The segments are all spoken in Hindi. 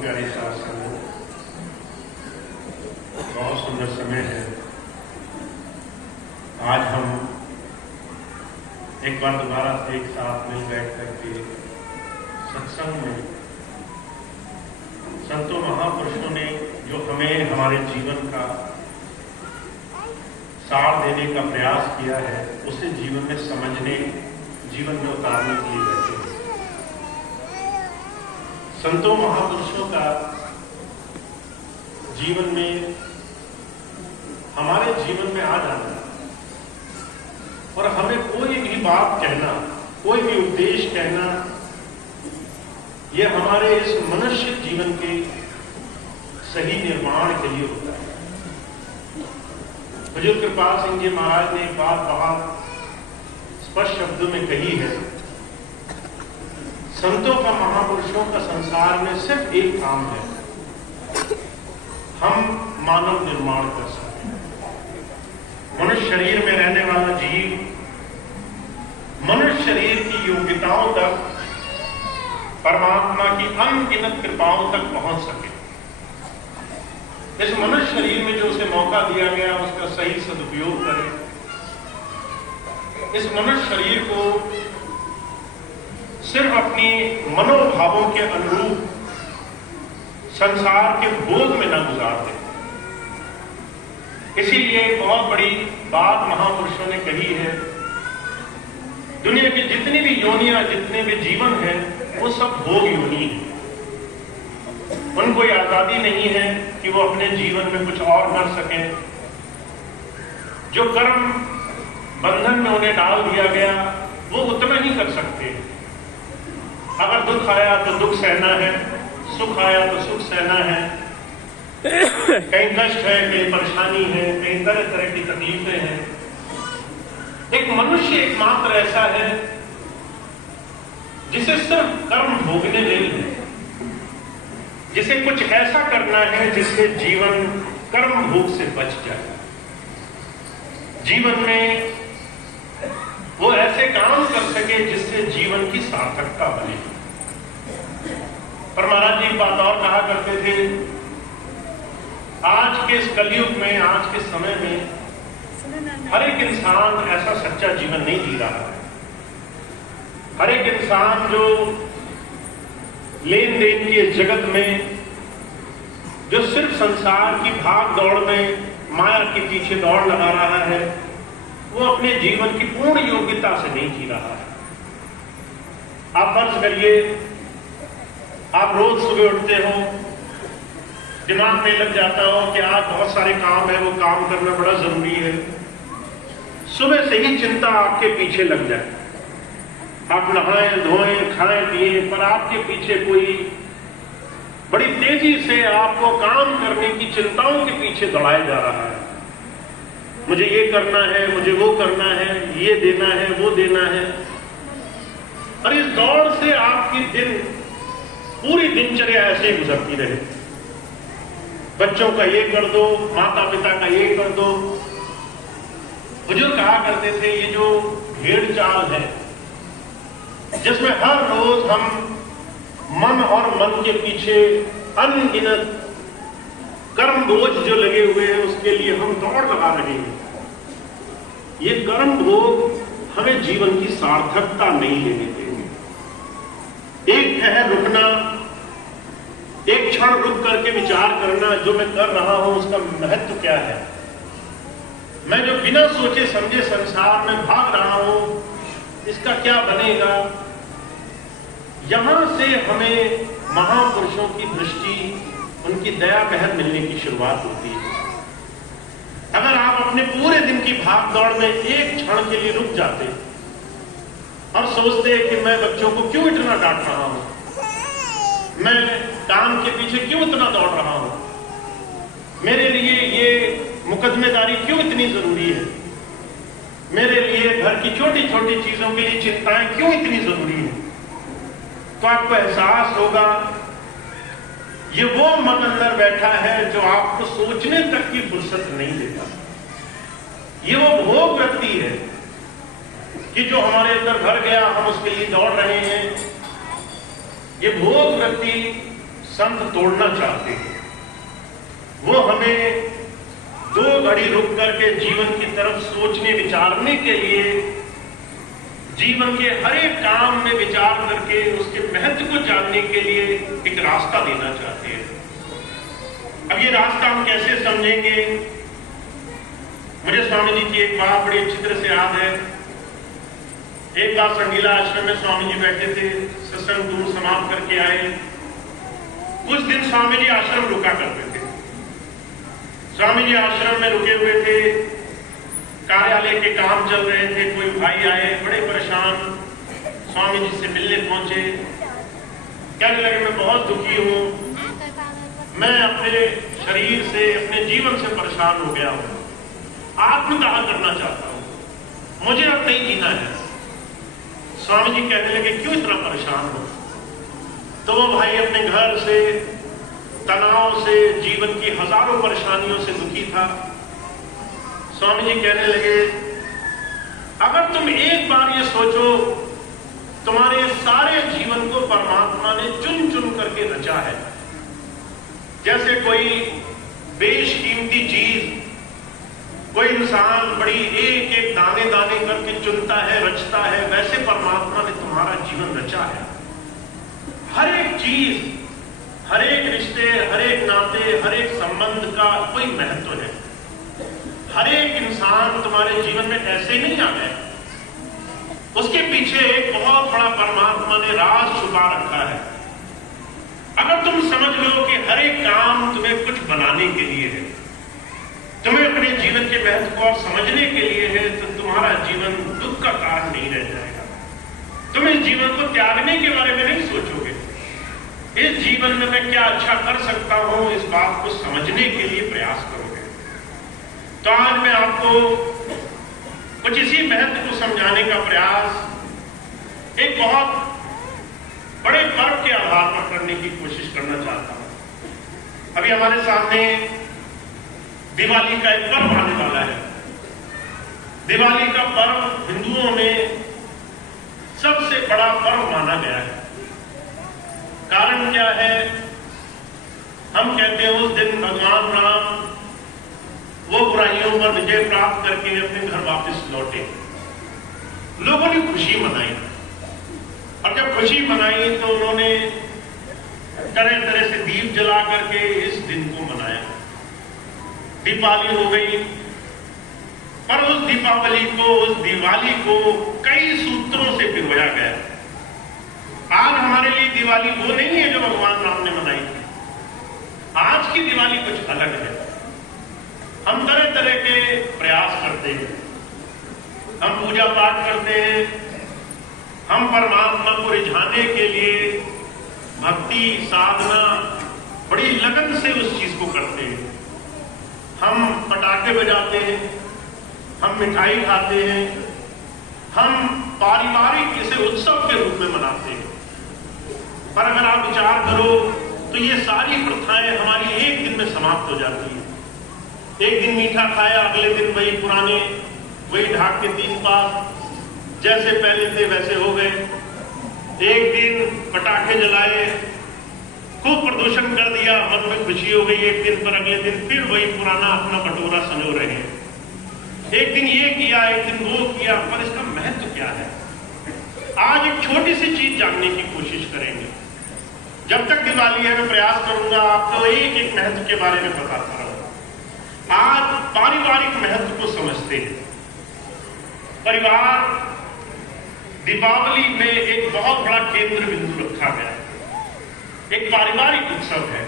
प्यारे शास्त्र, बहुत सुंदर समय है। आज हम एक बार दोबारा से एक साथ में बैठ करके सत्संग में संतों महापुरुषों ने जो हमें हमारे जीवन का सार देने का प्रयास किया है, उसे जीवन में समझने, जीवन में उतारने के लिए बैठे हैं। संतों महापुरुषों का जीवन में हमारे जीवन में आ जाना और हमें कोई भी बात कहना, कोई भी उपदेश कहना, यह हमारे इस मनुष्य जीवन के सही निर्माण के लिए होता है। हुजूर कृपाल सिंह जी महाराज ने एक बात बहुत स्पष्ट शब्दों में कही है, संतों का, महापुरुषों का संसार में सिर्फ एक काम है, हम मानव निर्माण कर सकते हैं। मनुष्य शरीर में रहने वाला जीव मनुष्य शरीर की योग्यताओं तक, परमात्मा की अनगिनत कृपाओं तक पहुंच सके। इस मनुष्य शरीर में जो उसे मौका दिया गया, उसका सही सदुपयोग करे। इस मनुष्य शरीर को सिर्फ अपनी मनोभावों के अनुरूप संसार के भोग में न गुजार दे। इसीलिए बहुत बड़ी बात महापुरुषों ने कही है, दुनिया की जितनी भी योनियां, जितने भी जीवन हैं, वो सब भोग योनि है। उनको ये आजादी नहीं है कि वो अपने जीवन में कुछ और कर सकें। जो कर्म बंधन में उन्हें डाल दिया गया, वो उतना ही कर सकते हैं। अगर दुख आया तो दुख सहना है, सुख आया तो सुख सहना है। कहीं कष्ट है, कहीं परेशानी है, कहीं तरह तरह की तकलीफें हैं। एक मनुष्य एकमात्र ऐसा है जिसे सिर्फ कर्म भोगने नहीं है, जिसे कुछ ऐसा करना है जिससे जीवन कर्म भोग से बच जाए। जीवन में वो ऐसे काम कर सके जिससे जीवन की सार्थकता बने। पर महाराज जी बात और कहा करते थे, आज के इस कलयुग में, आज के समय में हर एक इंसान ऐसा सच्चा जीवन नहीं जी रहा है। हर एक इंसान जो लेन देन के जगत में, जो सिर्फ संसार की भाग दौड़ में माया के पीछे दौड़ लगा रहा है, वो अपने जीवन की पूर्ण योग्यता से नहीं जी रहा है। आप फर्ज करिए, आप रोज सुबह उठते हो, दिमाग में लग जाता हो कि आज बहुत सारे काम है, वो काम करना बड़ा जरूरी है। सुबह से ही चिंता आपके पीछे लग जाए, आप नहाएं धोएं खाएं पिए, पर आपके पीछे कोई बड़ी तेजी से आपको काम करने की चिंताओं के पीछे दौड़ाया जा रहा है। मुझे ये करना है, मुझे वो करना है, ये देना है, वो देना है। और इस दौड़ से आपकी पूरी दिनचर्या ऐसे ही गुजरती रहे। बच्चों का ये कर दो, माता पिता का ये कर दो। बुजुर्ग कहा करते थे, ये जो भेड़ चाल है, जिसमें हर रोज हम मन और मन के पीछे अनगिनत कर्म बोझ जो लगे हुए हैं, उसके लिए हम दौड़ लगा रहे हैं। ये कर्म भोग हमें जीवन की सार्थकता नहीं लेने देंगे। एक ठहर रुकना, एक क्षण रुक करके विचार करना, जो मैं कर रहा हूं उसका महत्व क्या है। मैं जो बिना सोचे समझे संसार में भाग रहा हूं, इसका क्या बनेगा। यहां से हमें महापुरुषों की दृष्टि, उनकी दया बहर मिलने की शुरुआत होती है। अगर आप अपने पूरे दिन की भाग दौड़ में एक क्षण के लिए रुक जाते और सोचते कि मैं बच्चों को क्यों इतना डांट रहा हूं, मैं काम के पीछे क्यों इतना दौड़ रहा हूं, मेरे लिए ये मुकदमेदारी क्यों इतनी जरूरी है, मेरे लिए घर की छोटी छोटी चीजों के लिए चिंताएं क्यों इतनी जरूरी है, तो आपको एहसास होगा ये वो मन अंदर बैठा है जो आपको सोचने तक की फुर्सत नहीं देता। ये वो भोग वृत्ति है कि जो हमारे अंदर भर गया, हम उसके लिए दौड़ रहे हैं। ये भोग वृत्ति संत तोड़ना चाहते हैं। वो हमें 2 घड़ी रुक करके जीवन की तरफ सोचने विचारने के लिए, जीवन के हर एक काम में विचार करके उसके महत्व को जानने के लिए एक रास्ता देना चाहते हैं। अब ये रास्ता हम कैसे समझेंगे? मुझे स्वामी जी की एक बात बड़ी अच्छी तरह से याद है। एक बार संगीला आश्रम में स्वामी जी बैठे थे, सत्संग दूर समाप्त करके आए। कुछ दिन स्वामी जी आश्रम रुका करते थे। स्वामी जी आश्रम में रुके हुए थे, कार्यालय के काम चल रहे थे। कोई भाई आए बड़े परेशान, स्वामी जी से मिलने पहुंचे, कहने लगे मैं बहुत दुखी हूं, मैं अपने शरीर से, अपने जीवन से परेशान हो गया हूं, आत्मदाह करना चाहता हूं, मुझे अब नहीं जीना है। स्वामी जी कहने लगे क्यों इतना परेशान हो? तो वो भाई अपने घर से, तनाव से, जीवन की हजारों परेशानियों से दुखी था। स्वामी जी कहने लगे अगर तुम एक बार ये सोचो, तुम्हारे सारे जीवन को परमात्मा ने चुन चुन करके रचा है। जैसे कोई बेशकीमती चीज कोई इंसान बड़ी एक एक दाने दाने करके चुनता है, रचता है, वैसे परमात्मा ने तुम्हारा जीवन रचा है। हर एक चीज, हर एक रिश्ते, हर एक नाते, हर एक संबंध का कोई महत्व है। हर एक इंसान तुम्हारे जीवन में ऐसे नहीं आ गए, उसके पीछे एक बहुत बड़ा परमात्मा ने राज छुपा रखा है। अगर तुम समझ लो कि हर एक काम तुम्हें कुछ बनाने के लिए है, तुम्हें अपने जीवन के महत्व को और समझने के लिए है, तो तुम्हारा जीवन दुख का कारण नहीं रह जाएगा। तुम इस जीवन को त्यागने के बारे में नहीं सोचोगे। इस जीवन में मैं क्या अच्छा कर सकता हूं, इस बात को समझने के लिए प्रयास करोगे। तो आज मैं आपको कुछ इसी महत्व को समझाने का प्रयास एक बहुत बड़े पर्व के आधार पर करने की कोशिश करना चाहता हूं। अभी हमारे सामने दिवाली का एक पर्व आने वाला है। दिवाली का पर्व हिंदुओं में सबसे बड़ा पर्व माना गया है। कारण क्या है? हम कहते हैं उस दिन भगवान राम वो बुराइयों पर विजय प्राप्त करके अपने घर वापस लौटे। लोगों ने खुशी मनाई, और जब खुशी मनाई तो उन्होंने तरह तरह से दीप जला करके इस दिन को मनाया। दीपावली हो गई, पर उस दीपावली को, उस दिवाली को कई सूत्रों से पिरोया गया। आज हमारे लिए दिवाली वो नहीं है जो भगवान राम ने मनाई थी। आज की दिवाली कुछ अलग है। हम तरह तरह के प्रयास करते हैं, हम पूजा पाठ करते हैं, हम परमात्मा को रिझाने के लिए भक्ति साधना बड़ी लगन से उस चीज को करते हैं। हम पटाखे बजाते हैं, हम मिठाई खाते हैं, हम पारिवारिक इसे उत्सव के रूप में मनाते हैं। पर अगर आप विचार करो तो ये सारी प्रथाएं हमारी एक दिन में समाप्त हो जाती है। एक दिन मीठा खाया, अगले दिन वही पुराने, वही ढाक के 3 पास, जैसे पहले थे वैसे हो गए। एक दिन पटाखे जलाए, खूब प्रदूषण कर दिया, मन में खुशी हो गई एक दिन, पर अगले दिन फिर वही पुराना अपना बटोरा संजो रहे हैं। एक दिन ये किया, एक दिन वो किया, पर इसका महत्व क्या है? आज एक छोटी सी चीज जानने की कोशिश करेंगे। जब तक दिवाली है मैं प्रयास करूंगा आपको एक एक महत्व के बारे में बताता रहूंगा। आज पारिवारिक महत्व को समझते हैं। परिवार दीपावली में एक बहुत बड़ा केंद्र बिंदु रखा गया है। एक पारिवारिक उत्सव है।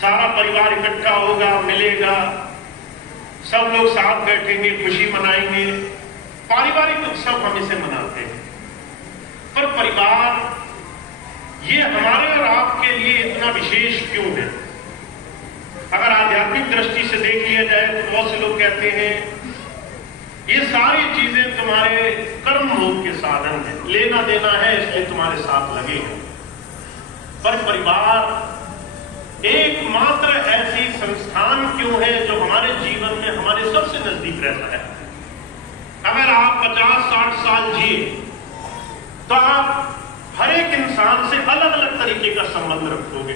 सारा परिवार इकट्ठा होगा, मिलेगा, सब लोग साथ बैठेंगे, खुशी मनाएंगे। पारिवारिक उत्सव हम इसे मनाते हैं। पर परिवार ये हमारे और आपके लिए इतना विशेष क्यों है? अगर आध्यात्मिक दृष्टि से देख लिया जाए तो बहुत से लोग कहते हैं ये सारी चीजें तुम्हारे कर्म भोग के साधन है, लेना देना है इसलिए तुम्हारे साथ लगे हैं। पर परिवार एकमात्र ऐसी संस्थान क्यों है जो हमारे जीवन में हमारे सबसे नजदीक रहता है? अगर आप 50-60 साल जिए तो आप हर एक इंसान इंसान से अलग अलग तरीके का संबंध रखोगे।